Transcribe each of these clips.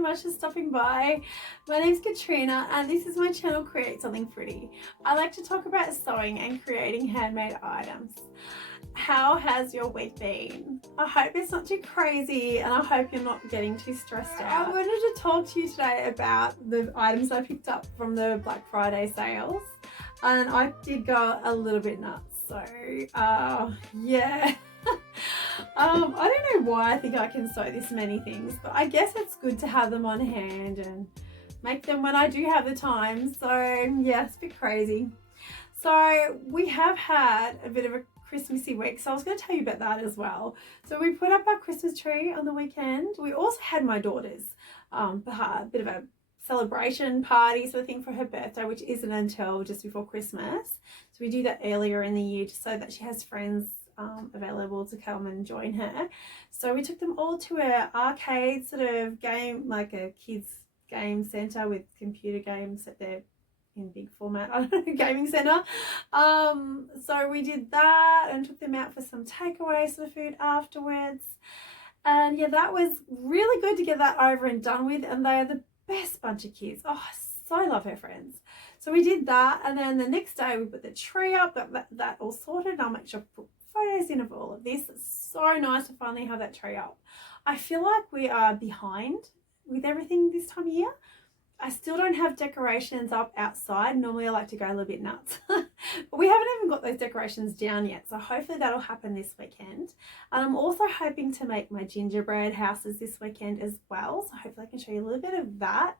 much for stopping by. My name's Katrina and this is my channel Create Something Pretty. I like to talk about sewing and creating handmade items. How has your week been? I hope it's not too crazy and I hope you're not getting too stressed out. I wanted to talk to you today about the items I picked up from the Black Friday sales, and I did go a little bit nuts, so yeah. I don't know why I think I can sew this many things, but I guess it's good to have them on hand and make them when I do have the time. So yeah, it's a bit crazy. So we have had a bit of a Christmassy week, so I was going to tell you about that as well. So we put up our Christmas tree on the weekend. We also had my daughter's a bit of a celebration party sort of thing for her birthday, which isn't until just before Christmas. So we do that earlier in the year just so that she has friends available to come and join her. So we took them all to a arcade sort of game, like a kids game center with computer games that they're in big format, I don't know, gaming center. So we did that and took them out for some takeaway sort of food afterwards. And yeah, that was really good to get that over and done with, and they are the best bunch of kids. Oh, I so love her friends. So we did that, and then the next day we put the tree up, that all sorted, and I'll make sure I put photos in of all of this. It's so nice to finally have that tree up. I feel like we are behind with everything this time of year. I still don't have decorations up outside. Normally I like to go a little bit nuts. But we haven't even got those decorations down yet. So hopefully that'll happen this weekend. And I'm also hoping to make my gingerbread houses this weekend as well. So hopefully I can show you a little bit of that.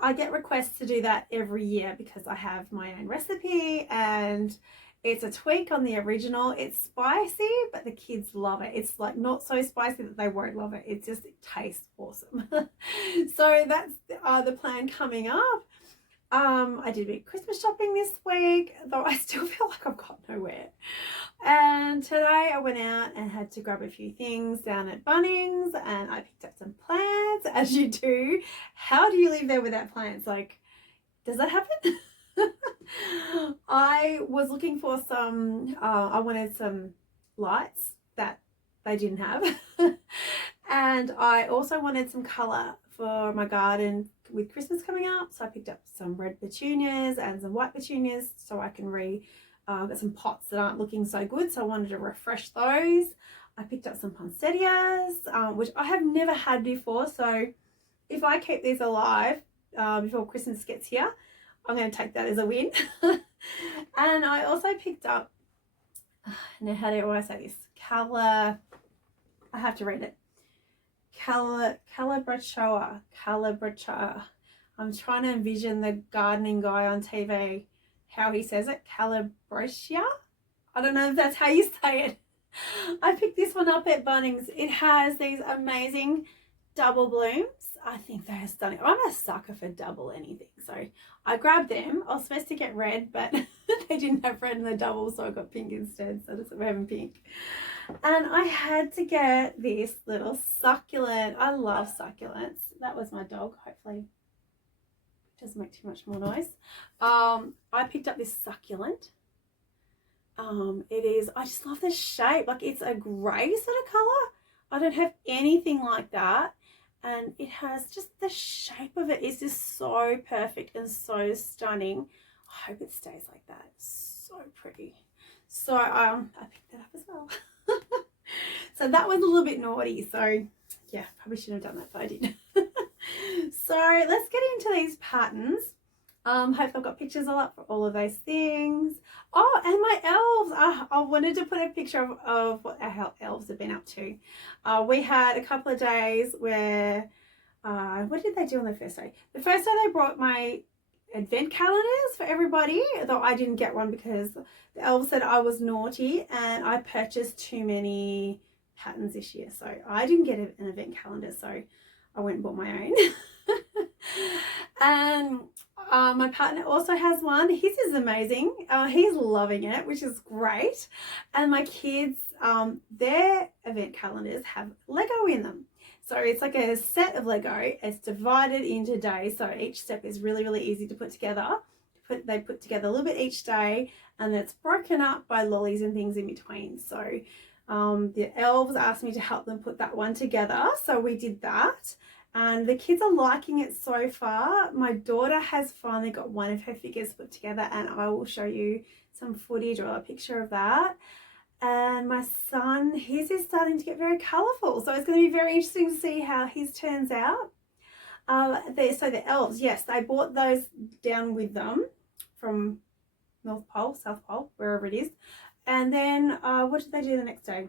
I get requests to do that every year because I have my own recipe and it's a tweak on the original. It's spicy, but the kids love it. It's like not so spicy that they won't love it. It tastes awesome. So that's the plan coming up. I did a bit of Christmas shopping this week, though I still feel like I've got nowhere. And today I went out and had to grab a few things down at Bunnings, and I picked up some plants, as you do. How do you live there without plants? Like, does that happen? I was looking for some, I wanted some lights that they didn't have. And I also wanted some colour for my garden with Christmas coming up. So I picked up some red petunias and some white petunias so I can got some pots that aren't looking so good. So I wanted to refresh those. I picked up some poinsettias, which I have never had before. So if I keep these alive before Christmas gets here, I'm going to take that as a win. And I also picked up, now how do I say this? I have to read it. Calabrachoa. I'm trying to envision the gardening guy on TV, how he says it. Calabrachoa? I don't know if that's how you say it. I picked this one up at Bunnings. It has these amazing double blooms. I think they're stunning. I'm a sucker for double anything, so I grabbed them. I was supposed to get red, but they didn't have red in the double, so I got pink instead. So we're having pink. And I had to get this little succulent. I love succulents. That was my dog. Hopefully it doesn't make too much more noise. I picked up this succulent. I just love the shape. Like, it's a grey sort of colour. I don't have anything like that. And it has just the shape of it is just so perfect and so stunning. I hope it stays like that. It's so pretty. So I picked that up as well. So that was a little bit naughty. So yeah, probably shouldn't have done that, but I did. So let's get into these patterns. Hope I've got pictures all up for all of those things. Oh, and my elves. I wanted to put a picture of what our elves have been up to. We had a couple of days where, what did they do on the first day? The first day they brought my advent calendars for everybody, though I didn't get one because the elves said I was naughty and I purchased too many patterns this year. So I didn't get an advent calendar, so I went and bought my own. And my partner also has one. His is amazing. He's loving it, which is great. And my kids, their event calendars have Lego in them. So it's like a set of Lego. It's divided into days. So each step is really, really easy to put together. They put together a little bit each day, and it's broken up by lollies and things in between. So the elves asked me to help them put that one together. So we did that. and the kids are liking it so far. My daughter has finally got one of her figures put together, and I will show you some footage or a picture of that. And my son, his is starting to get very colourful, so it's going to be very interesting to see how his turns out. So the elves, yes, they brought those down with them from North Pole, South Pole, wherever it is. And then what did they do the next day?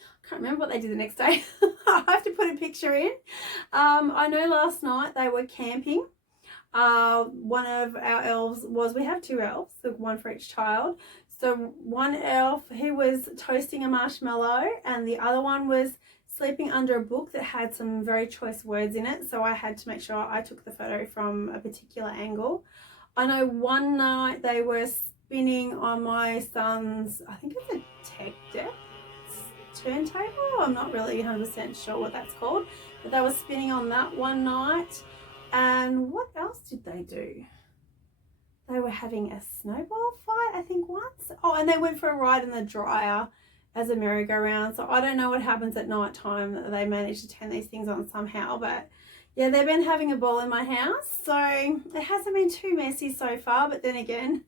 I can't remember what they did the next day. I have to put a picture in. I know last night they were camping. One of our elves was, we have 2 elves, so one for each child. So one elf, he was toasting a marshmallow, and the other one was sleeping under a book that had some very choice words in it. So I had to make sure I took the photo from a particular angle. I know one night they were spinning on my son's, I think it's a tech deck turntable. I'm not really 100% sure what that's called, but they were spinning on that one night. And what else did they do? They were having a snowball fight, I think, once. Oh, and they went for a ride in the dryer as a merry-go-round. So I don't know what happens at night time. They managed to turn these things on somehow, but yeah, they've been having a ball in my house. So it hasn't been too messy so far, but then again,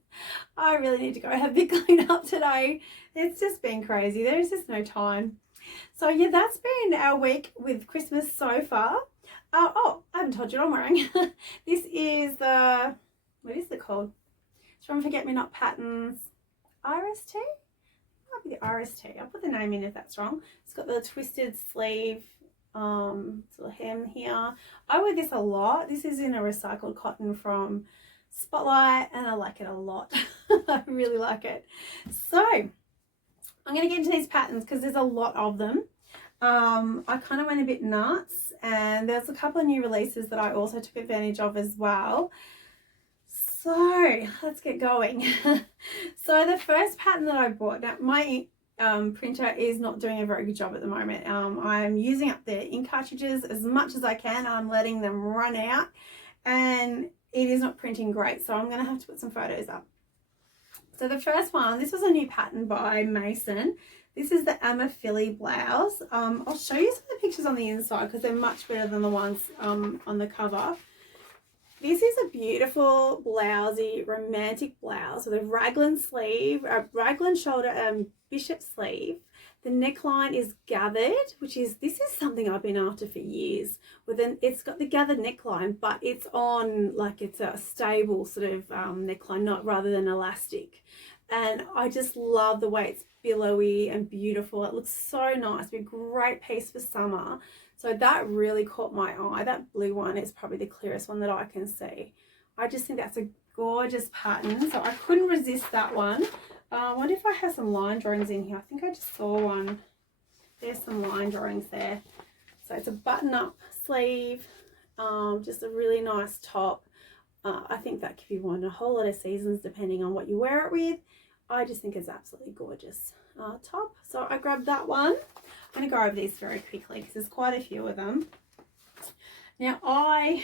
I really need to go have a big clean up today. It's just been crazy. There's just no time. So yeah, that's been our week with Christmas so far. Oh, I haven't told you what I'm wearing. This is the, what is it called? It's from Forget Me Not Patterns RST? Might be the RST. I'll put the name in if that's wrong. It's got the twisted sleeve, little hem here. I wear this a lot. This is in a recycled cotton from Spotlight, and I like it a lot. I really like it. So I'm going to get into these patterns because there's a lot of them. I kind of went a bit nuts, and there's a couple of new releases that I also took advantage of as well. So let's get going. So the first pattern that I bought, now my printer is not doing a very good job at the moment. I'm using up the ink cartridges as much as I can. I'm letting them run out, and it is not printing great, so I'm going to have to put some photos up. So the first one, this was a new pattern by Mason. This is the Amaphili blouse. I'll show you some of the pictures on the inside because they're much better than the ones on the cover. This is a beautiful blousey, romantic blouse with a raglan sleeve, a raglan shoulder and bishop sleeve. The neckline is gathered, this is something I've been after for years. It's got the gathered neckline, but it's on, like, it's a stable sort of neckline, not rather than elastic. And I just love the way it's billowy and beautiful. It looks so nice. It'd be a great piece for summer. So that really caught my eye. That blue one is probably the clearest one that I can see. I just think that's a gorgeous pattern. So I couldn't resist that one. I wonder if I have some line drawings in here. I think I just saw one. There's some line drawings there. So it's a button-up sleeve, just a really nice top. I think that could be worn in a whole lot of seasons depending on what you wear it with. I just think it's absolutely gorgeous top. So I grabbed that one. I'm going to go over these very quickly because there's quite a few of them. Now I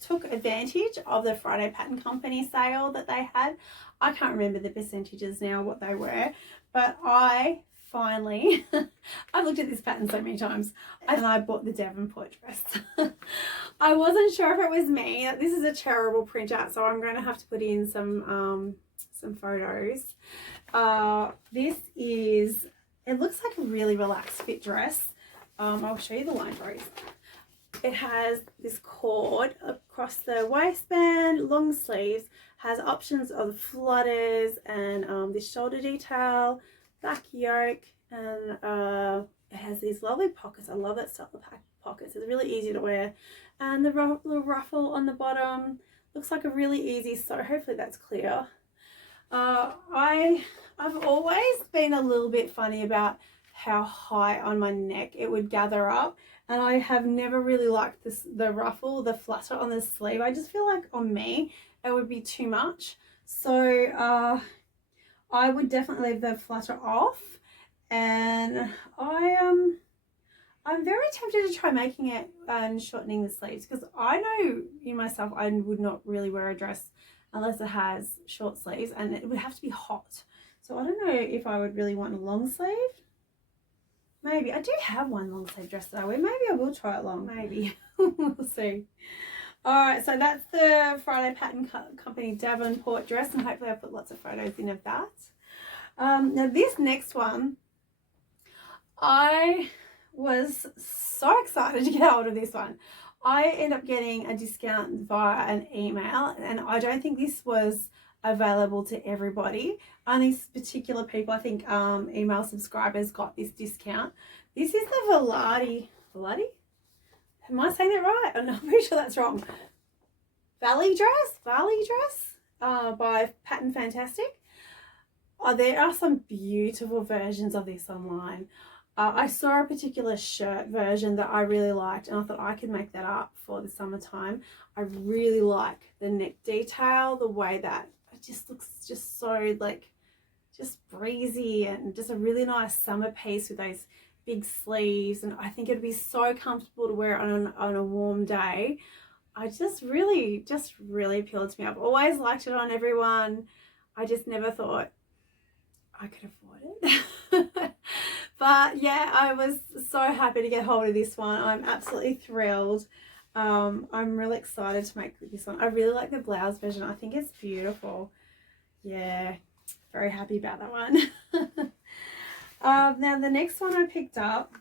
took advantage of the Friday Pattern Company sale that they had. I can't remember the percentages now what they were, but I finally, I've looked at this pattern so many times, and I bought the Devonport dress. I wasn't sure if it was me. This is a terrible print out, so I'm going to have to put in some photos. This is, it looks like a really relaxed fit dress. I'll show you the line drawings. It has this cord across the waistband, long sleeves, has options of flutters and this shoulder detail, back yoke, and it has these lovely pockets. I love that style of pockets. It's really easy to wear. And the little ruffle on the bottom looks like a really easy sew. Hopefully that's clear. I've always been a little bit funny about how high on my neck it would gather up, and I have never really liked the ruffle, the flutter on the sleeve. I just feel like on me it would be too much, so I would definitely leave the flutter off. And I'm very tempted to try making it and shortening the sleeves, because I know in myself I would not really wear a dress unless it has short sleeves, and it would have to be hot. So I don't know if I would really want a long sleeve. Maybe. I do have one long sleeve dress that I wear. Maybe I will try it long. Maybe. We'll see. Alright, so that's the Friday Pattern Company Davenport dress, and hopefully I'll put lots of photos in of that. Now this next one, I was so excited to get hold of this one. I ended up getting a discount via an email, and I don't think this was available to everybody. Only particular people, I think, email subscribers got this discount. This is the Valley? Am I saying that right? Oh, no, I'm pretty sure that's wrong. Valley dress by Pattern Fantastic. Oh, there are some beautiful versions of this online. I saw a particular shirt version that I really liked, and I thought I could make that up for the summertime. I really like the neck detail, the way that it just looks just so like just breezy, and just a really nice summer piece with those big sleeves, and I think it'd be so comfortable to wear it on a warm day. I just really appealed to me. I've always liked it on everyone. I just never thought I could afford it. But yeah, I was so happy to get hold of this one. I'm absolutely thrilled. I'm really excited to make this one. I really like the blouse version. I think it's beautiful. Yeah, very happy about that one. Now the next one I picked up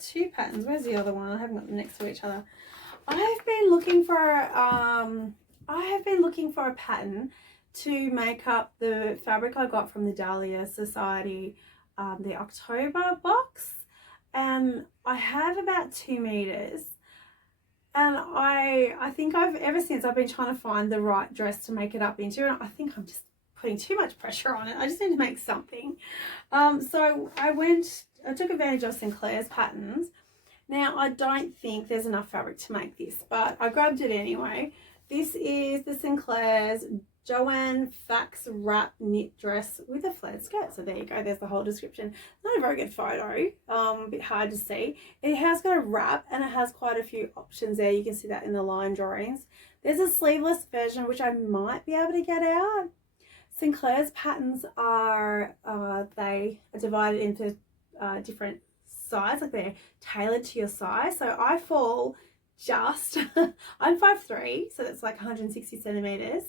two patterns. Where's the other one? I haven't got them next to each other. I have been looking for a pattern to make up the fabric I got from the Dahlia Society, the October box, and I have about 2 meters, and I think ever since I've been trying to find the right dress to make it up into, and I think I'm just putting too much pressure on it. I just need to make something. So I took advantage of Sinclair's patterns. Now I don't think there's enough fabric to make this, but I grabbed it anyway. This is the Sinclair's Joanne Fax wrap knit dress with a flared skirt. So there you go, there's the whole description. Not a very good photo, a bit hard to see. It has got a wrap and it has quite a few options there. You can see that in the line drawings. There's a sleeveless version which I might be able to get out. Sinclair's patterns are they are divided into different size, like they're tailored to your size. So I fall just I'm 5'3", so that's like 160 centimeters.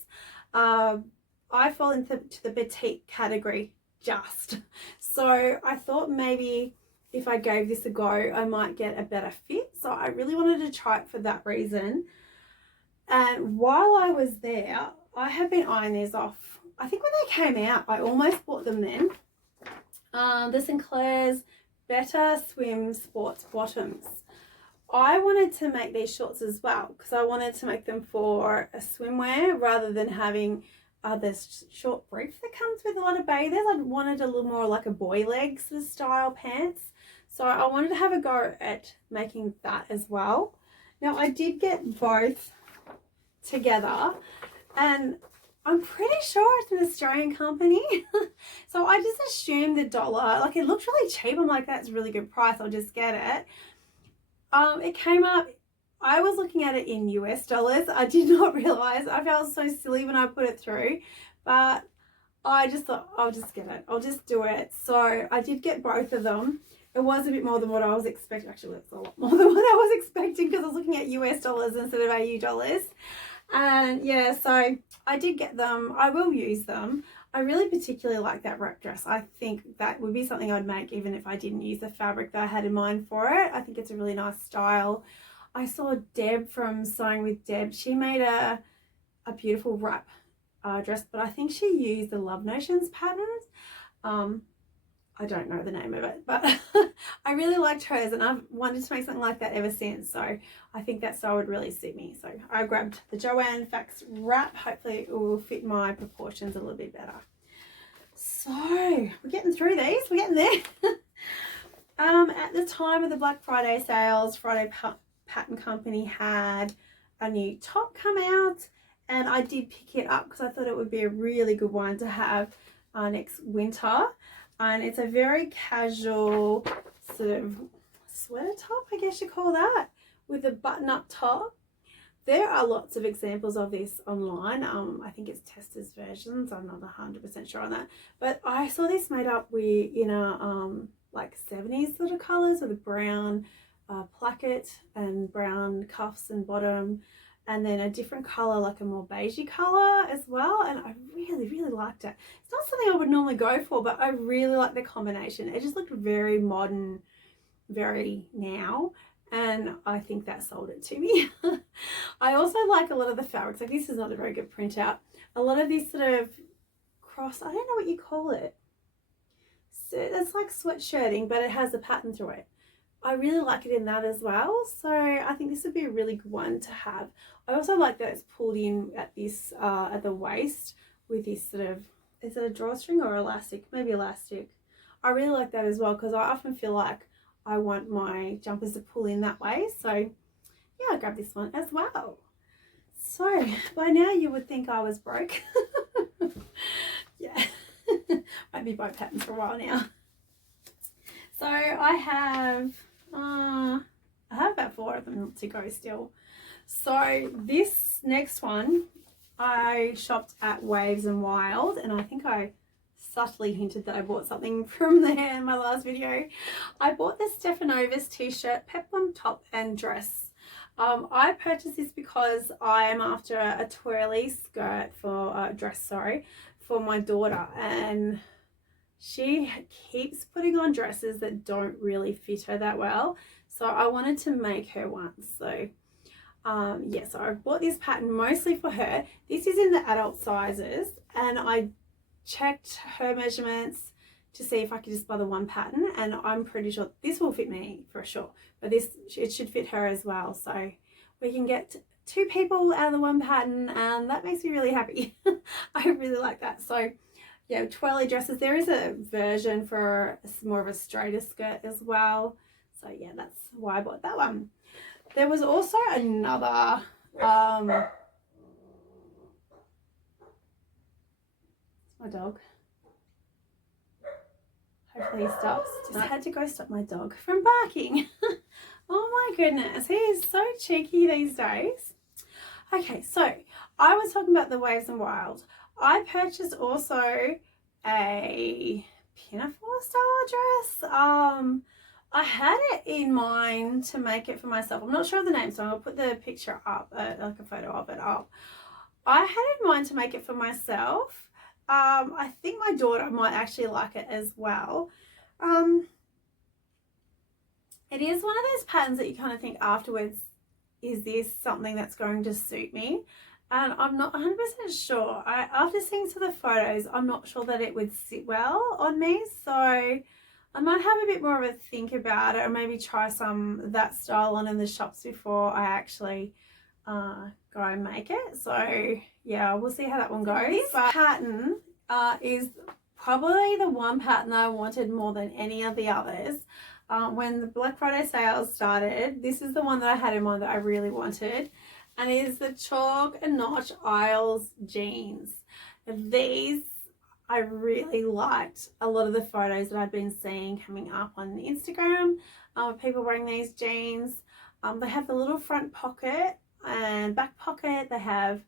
I fall into the petite category just. So I thought maybe if I gave this a go, I might get a better fit. So I really wanted to try it for that reason. And while I was there, I have been eyeing these off. I think when they came out, I almost bought them then. The Sinclair's Better Swim Sports Bottoms. I wanted to make these shorts as well because I wanted to make them for a swimwear rather than having this short brief that comes with a lot of bathers. I wanted a little more like a boy legs style pants. So I wanted to have a go at making that as well. Now I did get both together, and I'm pretty sure it's an Australian company. So I just assumed the dollar, like it looked really cheap. I'm like, that's a really good price, I'll just get it. It came up, I was looking at it in US dollars. I did not realize, I felt so silly when I put it through, but I just thought, I'll just get it. I'll just do it. So I did get both of them. It was a bit more than what I was expecting. Actually, it's a lot more than what I was expecting because I was looking at US dollars instead of AU dollars. And yeah, so I did get them. I will use them. I really particularly like that wrap dress. I think that would be something I'd make even if I didn't use the fabric that I had in mind for it. I think it's a really nice style. I saw Deb from Sewing with Deb. She made a beautiful wrap dress, but I think she used the Love Notions patterns. I don't know the name of it, but I really liked hers and I've wanted to make something like that ever since. So I think that style would really suit me. So I grabbed the Joanne Fax wrap. Hopefully it will fit my proportions a little bit better. So we're getting through these. We're getting there. At the time of the Black Friday sales, Friday Pattern Company had a new top come out, and I did pick it up because I thought it would be a really good one to have next winter. And it's a very casual sort of sweater top, I guess you call that, with a button-up top. There are lots of examples of this online. I think it's testers versions. I'm not 100% sure on that. But I saw this made up with, like 70s sort of colours with a brown placket and brown cuffs and bottom, and then a different colour, like a more beigey colour as well. And I really, really liked it. It's not something I would normally go for, but I really like the combination. It just looked very modern, very now. And I think that sold it to me. I also like a lot of the fabrics. Like, this is not a very good printout. A lot of these sort of cross, I don't know what you call it. So it's like sweatshirting, but it has a pattern through it. I really like it in that as well. So I think this would be a really good one to have. I also like that it's pulled in at this at the waist with this sort of, is it a drawstring or elastic? Maybe elastic. I really like that as well, because I often feel like I want my jumpers to pull in that way. So yeah, I'll grab this one as well. So by now you would think I was broke. Yeah, might be both patterns for a while now. So I have about 4 of them to go still. So this next one, I shopped at Waves and Wild, and I think I subtly hinted that I bought something from there in my last video. I bought this Stephanovas t-shirt, peplum top and dress. I purchased this because I am after a twirly skirt for dress, for my daughter, and she keeps putting on dresses that don't really fit her that well. So I wanted to make her one. So yeah, so I bought this pattern mostly for her. This is in the adult sizes, and I checked her measurements to see if I could just buy the one pattern, and I'm pretty sure this will fit me for sure, but it should fit her as well. So we can get 2 people out of the one pattern, and that makes me really happy. I really like that. So yeah, twirly dresses. There is a version for more of a straighter skirt as well. So yeah, that's why I bought that one. There was also another my dog. Hopefully he stops. Just had to go stop my dog from barking. Oh my goodness, he is so cheeky these days. Okay, so I was talking about the Waves and Wild. I purchased also a pinafore style dress. I had it in mind to make it for myself. I'm not sure of the name, so I'll put the picture up, like a photo of it up. I had in mind to make it for myself. I think my daughter might actually like it as well. It is one of those patterns that you kind of think afterwards, is this something that's going to suit me? And I'm not 100% sure. After seeing some of the photos, I'm not sure that it would sit well on me. So I might have a bit more of a think about it, or maybe try some that style on in the shops before I actually go and make it. So yeah, we'll see how that one goes. This pattern is probably the one pattern I wanted more than any of the others. When the Black Friday sales started, this is the one that I had in mind that I really wanted, and it is the Chalk and Notch Isles jeans. These, I really liked a lot of the photos that I've been seeing coming up on Instagram of people wearing these jeans. They have the little front pocket and back pocket. They have,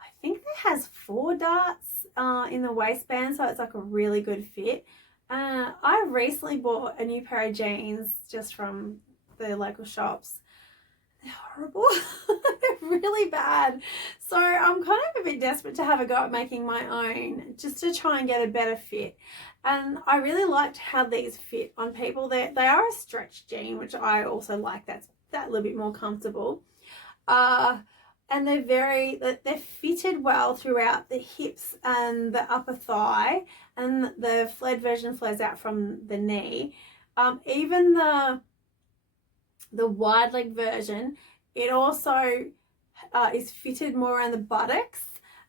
I think it has 4 darts in the waistband, so it's like a really good fit. I recently bought a new pair of jeans just from the local shops. They're horrible. They're really bad. So I'm kind of a bit desperate to have a go at making my own, just to try and get a better fit. And I really liked how these fit on people. They are a stretch jean, which I also like. That's that little bit more comfortable. And they're fitted well throughout the hips and the upper thigh, and the flared version flares out from the knee. Even the wide leg version, it also is fitted more around the buttocks,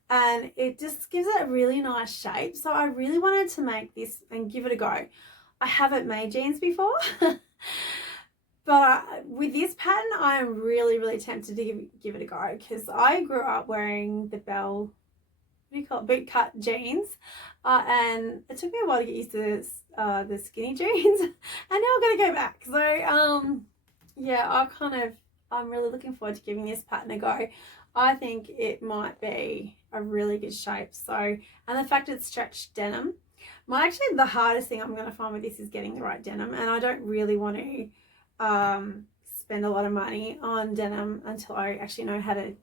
and it just gives it a really nice shape. So I really wanted to make this and give it a go. I haven't made jeans before. But with this pattern, I'm really, really tempted to give it a go, because I grew up wearing the boot cut jeans, and it took me a while to get used to the skinny jeans, and now I'm going to go back. So yeah, I'm really looking forward to giving this pattern a go. I think it might be a really good shape. So, and the fact it's stretched denim. Actually, the hardest thing I'm going to find with this is getting the right denim, and I don't really want to spend a lot of money on denim until I actually know how to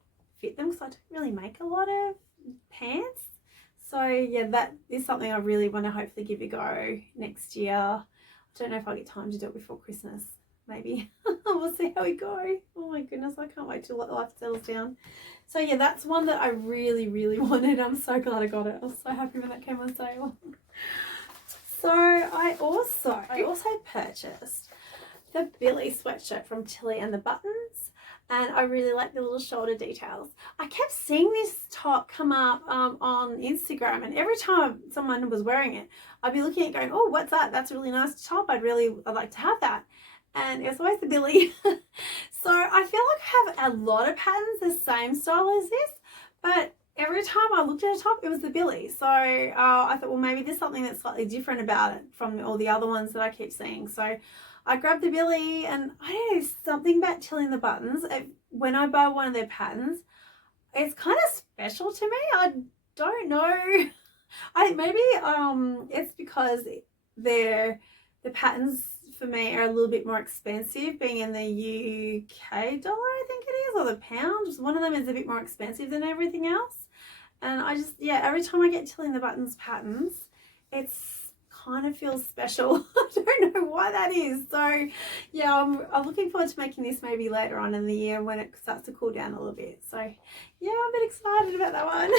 fit them, because I don't really make a lot of pants. So yeah, that is something I really want to hopefully give a go next year. I don't know if I'll get time to do it before Christmas. Maybe. We'll see how we go. Oh my goodness, I can't wait till life settles down. So yeah, that's one that I really, really wanted. I'm so glad I got it. I was so happy when that came on sale. So I also purchased the Billy sweatshirt from Tilly and the Buttons, and I really like the little shoulder details. I kept seeing this top come up on Instagram, and every time someone was wearing it, I'd be looking at it going, oh, what's that? That's a really nice top. I'd like to have that. And it's always the Billy. So I feel like I have a lot of patterns the same style as this, but every time I looked at a top, it was the Billy. So I thought, well, maybe there's something that's slightly different about it from all the other ones that I keep seeing. So I grabbed the Billy, and I don't know, something about Tilly and the Buttons. When I buy one of their patterns, it's kind of special to me. I don't know. I think maybe it's because the patterns for me are a little bit more expensive, being in the UK dollar, I think it is, or the pound. One of them is a bit more expensive than everything else. And I just, yeah, every time I get Tilly and the Buttons patterns, it's kind of feels special. I don't know why that is. So yeah, I'm looking forward to making this maybe later on in the year when it starts to cool down a little bit. So yeah, I'm a bit excited about that one.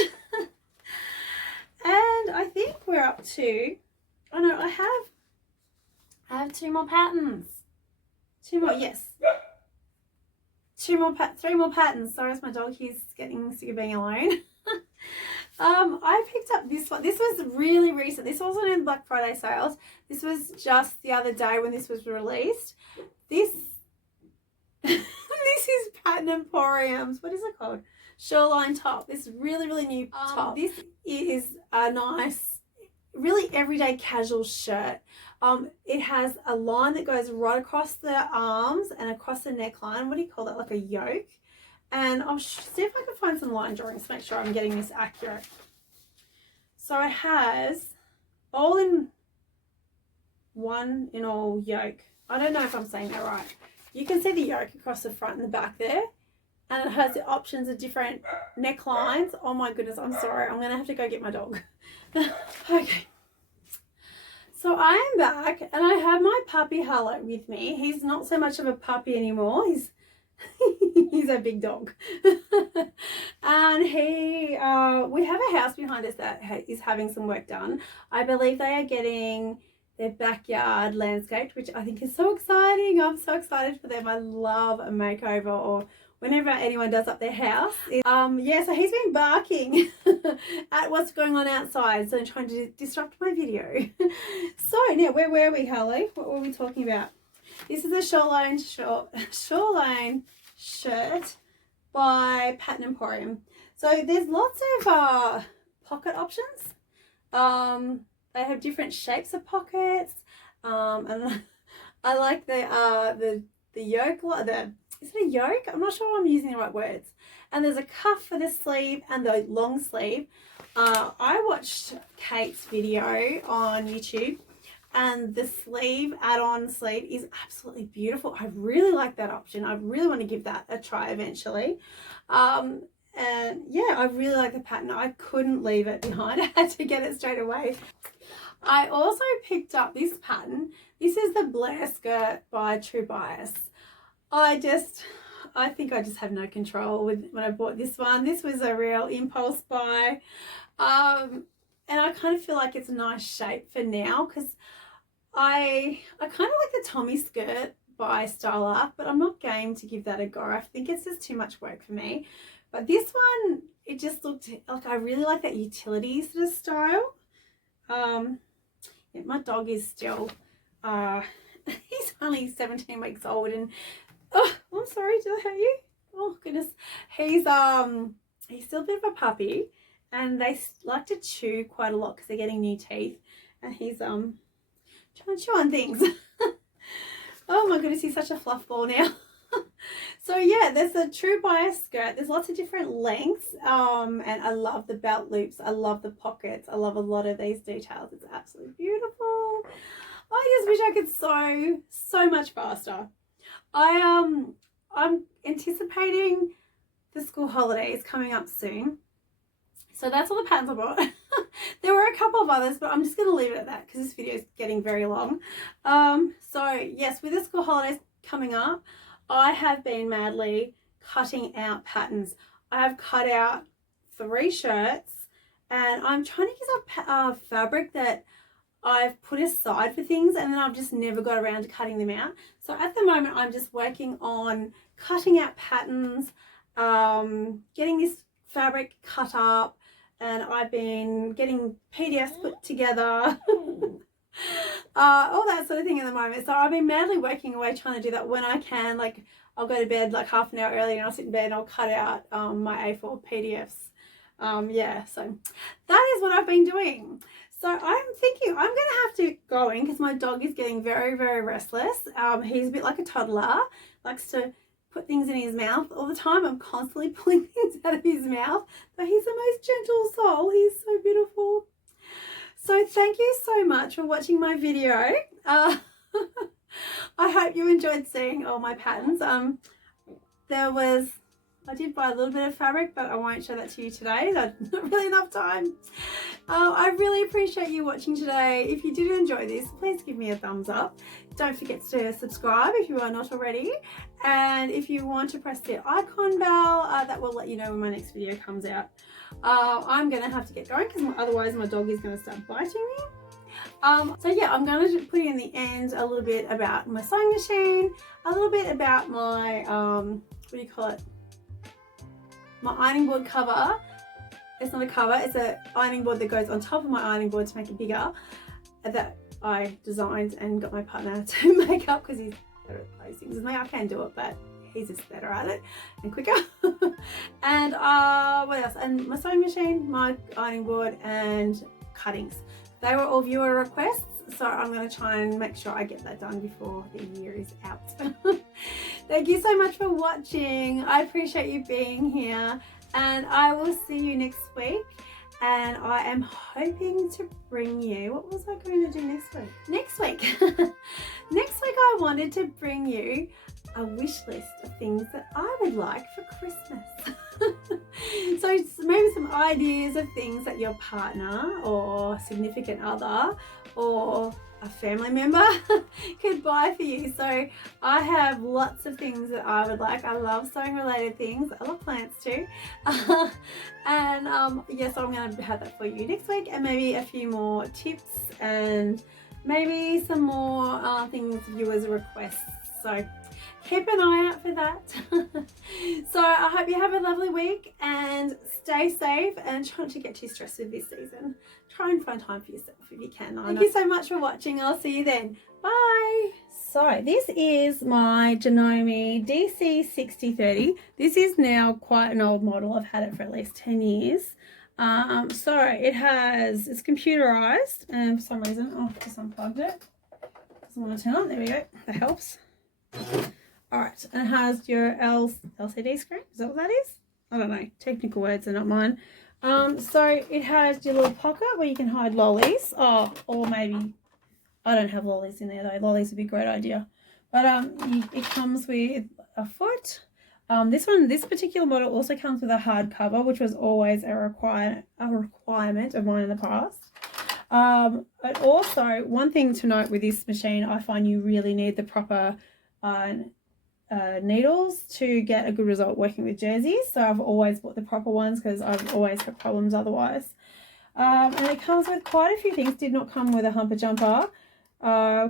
And I think we're up to, oh no, I have 2 more patterns. 2 more, yes. 3 more patterns. Sorry, it's my dog. He's getting sick of being alone. I picked up this one. This was really recent. This wasn't in Black Friday sales. This was just the other day when this was released. This this is Pattern Emporium's, what is it called? Shoreline top. This really, really new top. This is a nice, really everyday casual shirt. It has a line that goes right across the arms and across the neckline. What do you call that? Like a yoke. And I'll see if I can find some line drawings to make sure I'm getting this accurate. So it has all in one in all yoke. I don't know if I'm saying that right. You can see the yoke across the front and the back there. And it has the options of different necklines. Oh my goodness, I'm sorry. I'm going to have to go get my dog. Okay. So I am back, and I have my puppy Harlow with me. He's not so much of a puppy anymore. He's a big dog. And we have a house behind us that is having some work done. I believe they are getting their backyard landscaped, which I think is so exciting. I'm so excited for them. I love a makeover, or whenever anyone does up their house. Yeah, so he's been barking at what's going on outside, so I'm trying to disrupt my video. So now, where were we, Harley? What were we talking about? This is a shoreline shirt by Pattern Emporium. So there's lots of pocket options. They have different shapes of pockets, and I like the yoke. Is it a yoke? I'm not sure I'm using the right words. And there's a cuff for the sleeve and the long sleeve. I watched Kate's video on YouTube, and the sleeve, add-on sleeve, is absolutely beautiful. I really like that option. I really want to give that a try eventually. And yeah, I really like the pattern. I couldn't leave it behind. I had to get it straight away. I also picked up this pattern. This is the Blair skirt by True Bias. I think I just have no control when I bought this one. This was a real impulse buy. And I kind of feel like it's a nice shape for now, because I kind of like the Tommy skirt by Style Art, but I'm not game to give that a go. I think it's just too much work for me. But this one, it just looked like, I really like that utility sort of style. Yeah, my dog is still, he's only 17 weeks old, and oh, I'm sorry, did I hurt you? Oh goodness. He's still a bit of a puppy, and they like to chew quite a lot because they're getting new teeth, and he's trying to chew on things. Oh my goodness, he's such a fluff ball now. So yeah, there's a true bias skirt. There's lots of different lengths, and I love the belt loops. I love the pockets. I love a lot of these details. It's absolutely beautiful. I just wish I could sew so much faster. I'm anticipating the school holidays coming up soon. So that's all the patterns I bought. There were a couple of others, but I'm just going to leave it at that because this video is getting very long. So yes, with the school holidays coming up, I have been madly cutting out patterns. I have cut out 3 shirts and I'm trying to use up fabric that I've put aside for things, and then I've just never got around to cutting them out. So at the moment I'm just working on cutting out patterns, getting this fabric cut up, and I've been getting PDFs put together. All that sort of thing at the moment. So I've been madly working away trying to do that when I can. Like I'll go to bed like half an hour early and I'll sit in bed and I'll cut out my A4 PDFs. Yeah, so that is what I've been doing. So I'm thinking I'm going to have to go in because my dog is getting very, very restless. He's a bit like a toddler, likes to put things in his mouth all the time. I'm constantly pulling things out of his mouth, but he's the most gentle soul. He's so beautiful. So thank you so much for watching my video. I hope you enjoyed seeing all my patterns. I did buy a little bit of fabric, but I won't show that to you today. There's not really enough time. I really appreciate you watching today. If you did enjoy this, please give me a thumbs up. Don't forget to subscribe if you are not already. And if you want to press the icon bell, that will let you know when my next video comes out. I'm going to have to get going because otherwise my dog is going to start biting me. So yeah, I'm going to put in the end a little bit about my sewing machine, a little bit about my, what do you call it? My ironing board cover. It's not a cover, it's an ironing board that goes on top of my ironing board to make it bigger, that I designed and got my partner to make up because he's better at those things than me. I can do it, but he's just better at it and quicker. And what else? And my sewing machine, my ironing board, and cuttings. They were all viewer requests, so I'm going to try and make sure I get that done before the year is out. Thank you so much for watching. I appreciate you being here, and I will see you next week. And I am hoping to bring you, what was I going to do next week? Next week I wanted to bring you a wish list of things that I would like for Christmas. So maybe some ideas of things that your partner or significant other or a family member could buy for you. So I have lots of things that I would like. I love sewing related things. I love plants too. And yes, I'm going to have that for you next week, and maybe a few more tips and maybe some more things viewers requests. So keep an eye out for that. So I hope you have a lovely week and stay safe, and try not to get too stressed with this season. Try and find time for yourself if you can. Thank you so much for watching. I'll see you then. Bye. So this is my Janome DC6030. This is now quite an old model. I've had it for at least 10 years. So it's computerized, and for some reason I've just unplugged it. Doesn't want to turn on. There we go. That helps. Alright, and it has your LCD screen. Is that what that is? I don't know. Technical words are not mine. So it has your little pocket where you can hide lollies. Oh, or maybe, I don't have lollies in there though. Lollies would be a great idea. But it comes with a foot. This particular model also comes with a hard cover, which was always a requirement of mine in the past. But also, one thing to note with this machine, I find you really need the proper needles to get a good result working with jerseys. So I've always bought the proper ones because I've always had problems otherwise. And it comes with quite a few things. Did not come with a humper jumper.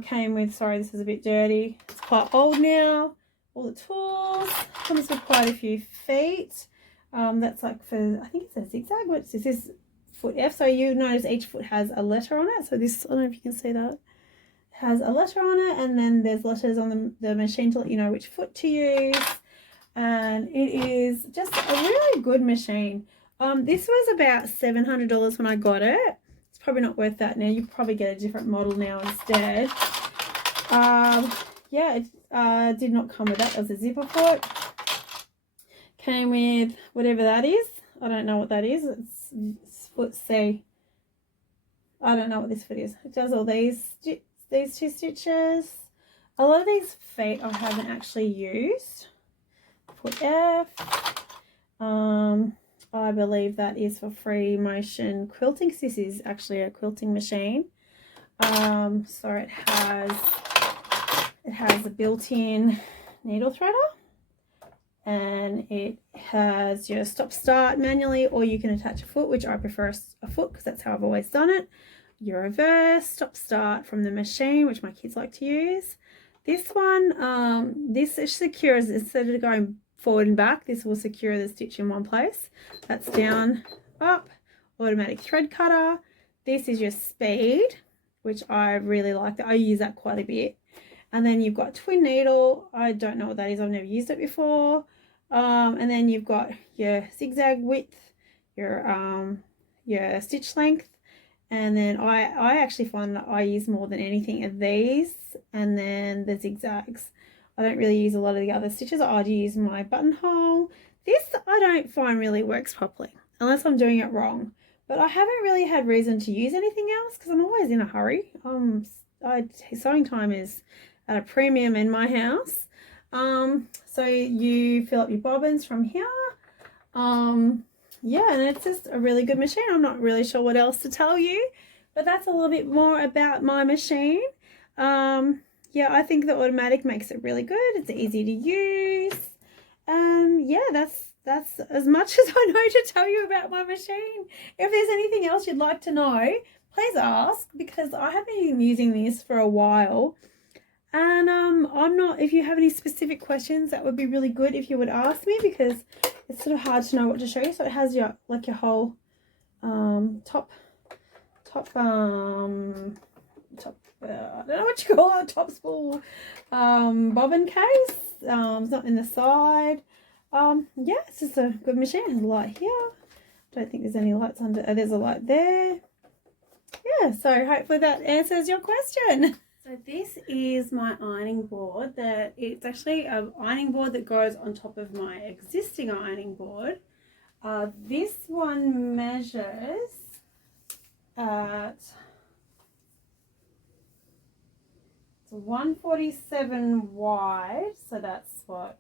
Came with, sorry, this is a bit dirty. It's quite old now. All the tools. Comes with quite a few feet. That's like for, I think it's a zigzag. What's this? This is foot F. So you notice each foot has a letter on it. So this, I don't know if you can see that. Has a letter on it, and then there's letters on the machine to let you know which foot to use. And it is just a really good machine. This was about $700 when I got it. It's probably not worth that now. You probably get a different model now instead. Yeah, did not come with that. It was a zipper for it. Came with whatever that is. I don't know what that is. It's foot C. I don't know what this foot is. It does all these two stitches. A lot of these feet I haven't actually used. Foot F. I believe that is for free motion quilting, because this is actually a quilting machine. So it has a built-in needle threader, and it has your stop start manually, or you can attach a foot, which I prefer a foot because that's how I've always done it. Your reverse stop start from the machine, which my kids like to use. This one, this secures, instead of going forward and back, this will secure the stitch in one place. That's down, up, automatic thread cutter. This is your speed, which I really like. I use that quite a bit. And then you've got twin needle. I don't know what that is. I've never used it before. And then you've got your zigzag width, your stitch length. And then I actually find that I use more than anything of these, and then the zigzags. I don't really use a lot of the other stitches. I do use my buttonhole. This I don't find really works properly unless I'm doing it wrong. But I haven't really had reason to use anything else because I'm always in a hurry. Sewing time is at a premium in my house. So you fill up your bobbins from here. Yeah, and it's just a really good machine. I'm not really sure what else to tell you, but that's a little bit more about my machine. Yeah, I think the automatic makes it really good. It's easy to use. Yeah, that's as much as I know to tell you about my machine. If there's anything else you'd like to know, please ask, because I have been using this for a while. And if you have any specific questions, that would be really good if you would ask me, because it's sort of hard to know what to show you. So it has your whole top I don't know what you call it, top spool bobbin case. It's not in the side. Yeah, it's just a good machine. There's a light here. I don't think there's any lights under. There's a light there. Yeah, so hopefully that answers your question. So this is my ironing board. It's actually an ironing board that goes on top of my existing ironing board. This one measures at 147 wide, so that's what,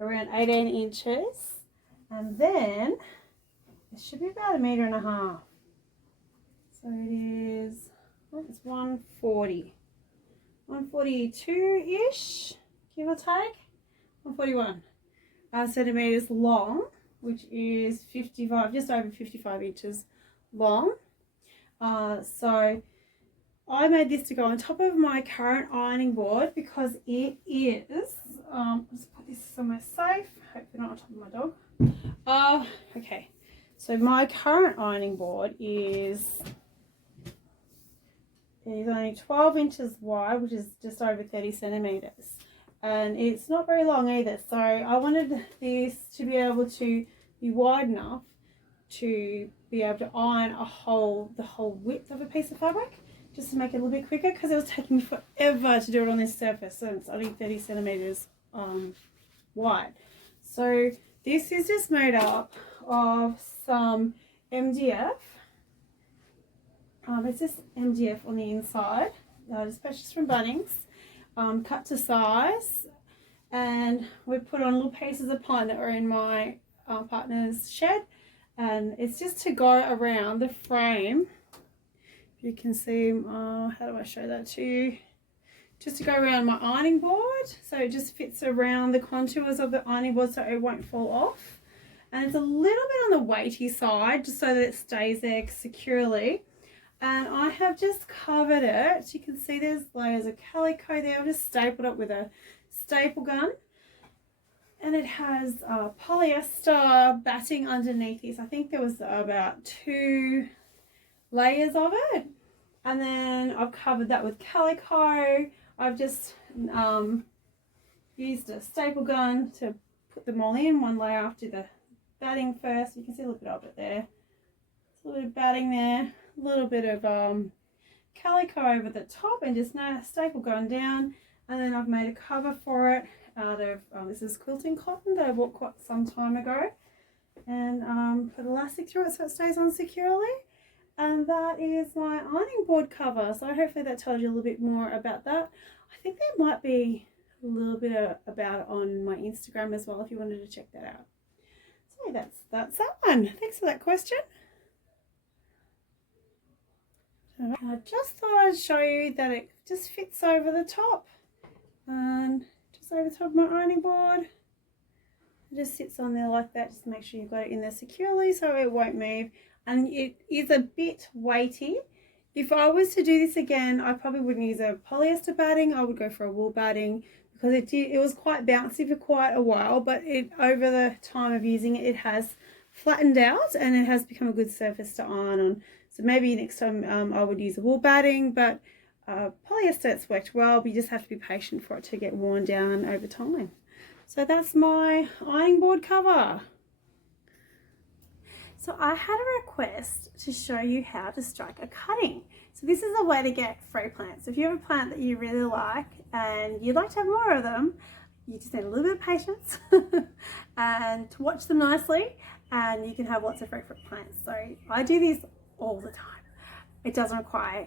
around 18 inches, and then it should be about 1.5 meters. So it is, it's 142-ish, give or take, 141 centimeters long, which is 55, just over 55 inches long. So I made this to go on top of my current ironing board because it is, let's put this somewhere safe, hopefully not on top of my dog. Okay, so my current ironing board is only 12 inches wide, which is just over 30 centimeters. And it's not very long either. So I wanted this to be able to be wide enough to be able to iron the whole width of a piece of fabric, just to make it a little bit quicker, because it was taking me forever to do it on this surface, and it's only 30 centimeters wide. So this is just made up of some MDF. It's just MDF on the inside. Just purchased from Bunnings, cut to size, and we put on little pieces of pine that were in my partner's shed, and it's just to go around the frame. You can see, how do I show that to you? Just to go around my ironing board, so it just fits around the contours of the ironing board so it won't fall off. And it's a little bit on the weighty side, just so that it stays there securely. And I have just covered it. You can see there's layers of calico there. I've just stapled it with a staple gun. And it has polyester batting underneath this. I think there was about 2 layers of it. And then I've covered that with calico. I've just used a staple gun to put them all in, one layer after the batting first. You can see a little bit of it there. A little bit of batting there. A little bit of calico over the top, and just now staple gun down, And then I've made a cover for it out of, this is quilting cotton that I bought quite some time ago. And put elastic through it so it stays on securely. And that is my ironing board cover. So hopefully that tells you a little bit more about that. I think there might be a little bit about it on my Instagram as well if you wanted to check that out. So that's that one. Thanks for that question. I just thought I'd show you that it just fits over the top. And just over the top of my ironing board. It just sits on there like that. Just make sure you've got it in there securely so it won't move. And it is a bit weighty. If I was to do this again, I probably wouldn't use a polyester batting. I would go for a wool batting because it was quite bouncy for quite a while, but over the time of using it, it has flattened out and it has become a good surface to iron on. So maybe next time I would use a wool batting, but polyester, it's worked well, but you just have to be patient for it to get worn down over time. So that's my ironing board cover. So I had a request to show you how to strike a cutting. So this is a way to get free plants. If you have a plant that you really like and you'd like to have more of them, you just need a little bit of patience and to watch them nicely, and you can have lots of free plants. So I do this all the time. It doesn't require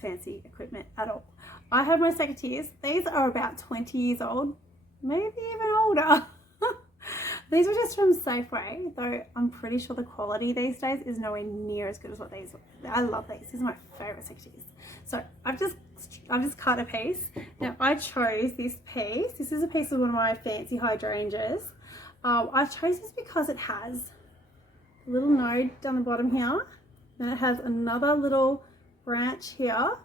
fancy equipment at all. I have my secateurs. These are about 20 years old, maybe even older. These were just from Safeway, though I'm pretty sure the quality these days is nowhere near as good as what these were. I love these. These are my favorite secateurs. So I've just cut a piece. Now I chose this piece. This is a piece of one of my fancy hydrangeas. I chose this because it has a little node down the bottom here. Then it has another little branch here.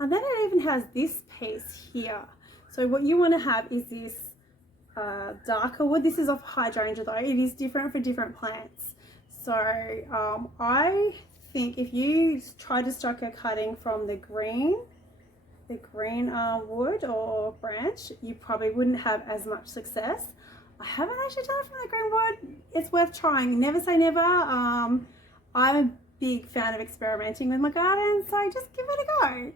And then it even has this piece here. So what you want to have is this darker wood. This is off hydrangea though. It is different for different plants. So I think if you try to strike a cutting from the green wood or branch, you probably wouldn't have as much success. I haven't actually done it from the green wood. It's worth trying. Never say never. I'm a big fan of experimenting with my garden, so just give it a go.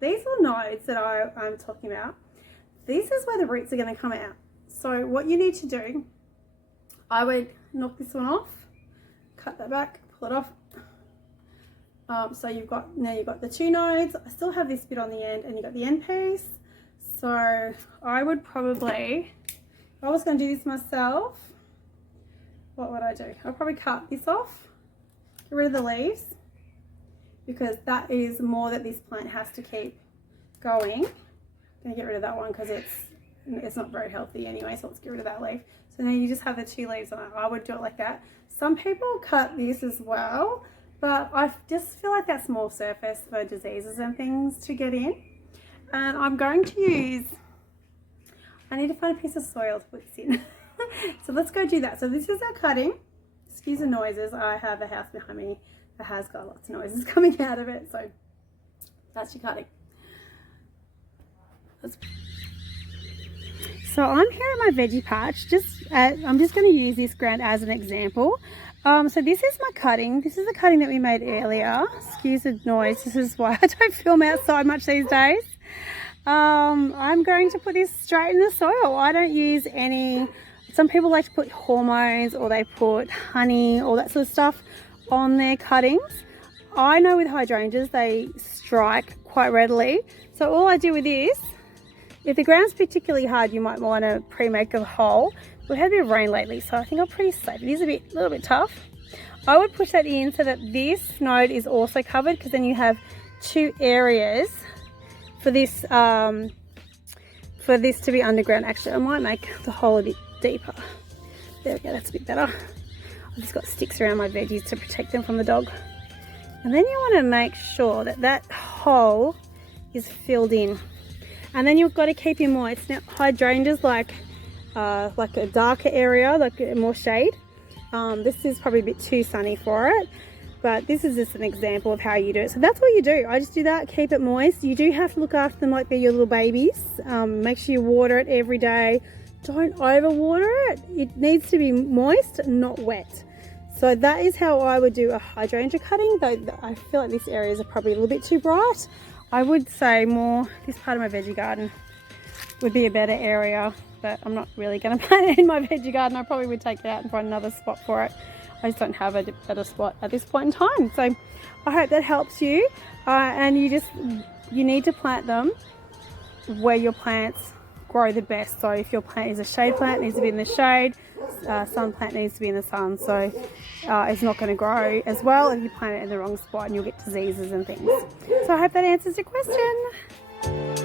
These little nodes that I'm talking about, this is where the roots are going to come out. So what you need to do, I would knock this one off, cut that back, pull it off. So now you've got the two nodes. I still have this bit on the end, and you've got the end piece. So I would probably, if I was going to do this myself, what would I do? I'll probably cut this off, get rid of the leaves, because that is more that this plant has to keep going. I'm going to get rid of that one because it's not very healthy anyway, so let's get rid of that leaf. So now you just have the two leaves on it. I would do it like that. Some people cut this as well, but I just feel like that's more surface for diseases and things to get in. And I'm going to use, I need to find a piece of soil to put this in. So let's go do that. So this is our cutting. Excuse the noises. I have a house behind me that has got lots of noises coming out of it. So that's your cutting. So I'm here at my veggie patch. I'm just going to use this ground as an example. So this is my cutting. This is the cutting that we made earlier. Excuse the noise. This is why I don't film outside much these days. I'm going to put this straight in the soil. I don't use any, some people like to put hormones or they put honey, all that sort of stuff on their cuttings. I know with hydrangeas they strike quite readily. So all I do with this, if the ground's particularly hard, you might want to pre-make a hole. We've had a bit of rain lately, so I think I'm pretty safe. It is a little bit tough. I would push that in so that this node is also covered, because then you have two areas for this to be underground. Actually, I might make the hole a bit deeper. There we go, that's a bit better. I've just got sticks around my veggies to protect them from the dog. And then you want to make sure that that hole is filled in. And then you've got to keep it moist. Now, hydrangeas like a darker area, like more shade. This is probably a bit too sunny for it, but this is just an example of how you do it. So that's what you do. I just do that, keep it moist. You do have to look after them like they're your little babies. Make sure you water it every day. Don't overwater it. It needs to be moist, not wet. So that is how I would do a hydrangea cutting, though I feel like this area is probably a little bit too bright. I would say more this part of my veggie garden would be a better area, but I'm not really going to plant it in my veggie garden. I probably would take it out and find another spot for it. I just don't have a better spot at this point in time. So I hope that helps you. And you need to plant them where your plants grow the best. So if your plant is a shade plant, it needs to be in the shade. Sun plant needs to be in the sun. So it's not going to grow as well if you plant it in the wrong spot, and you'll get diseases and things. So I hope that answers your question.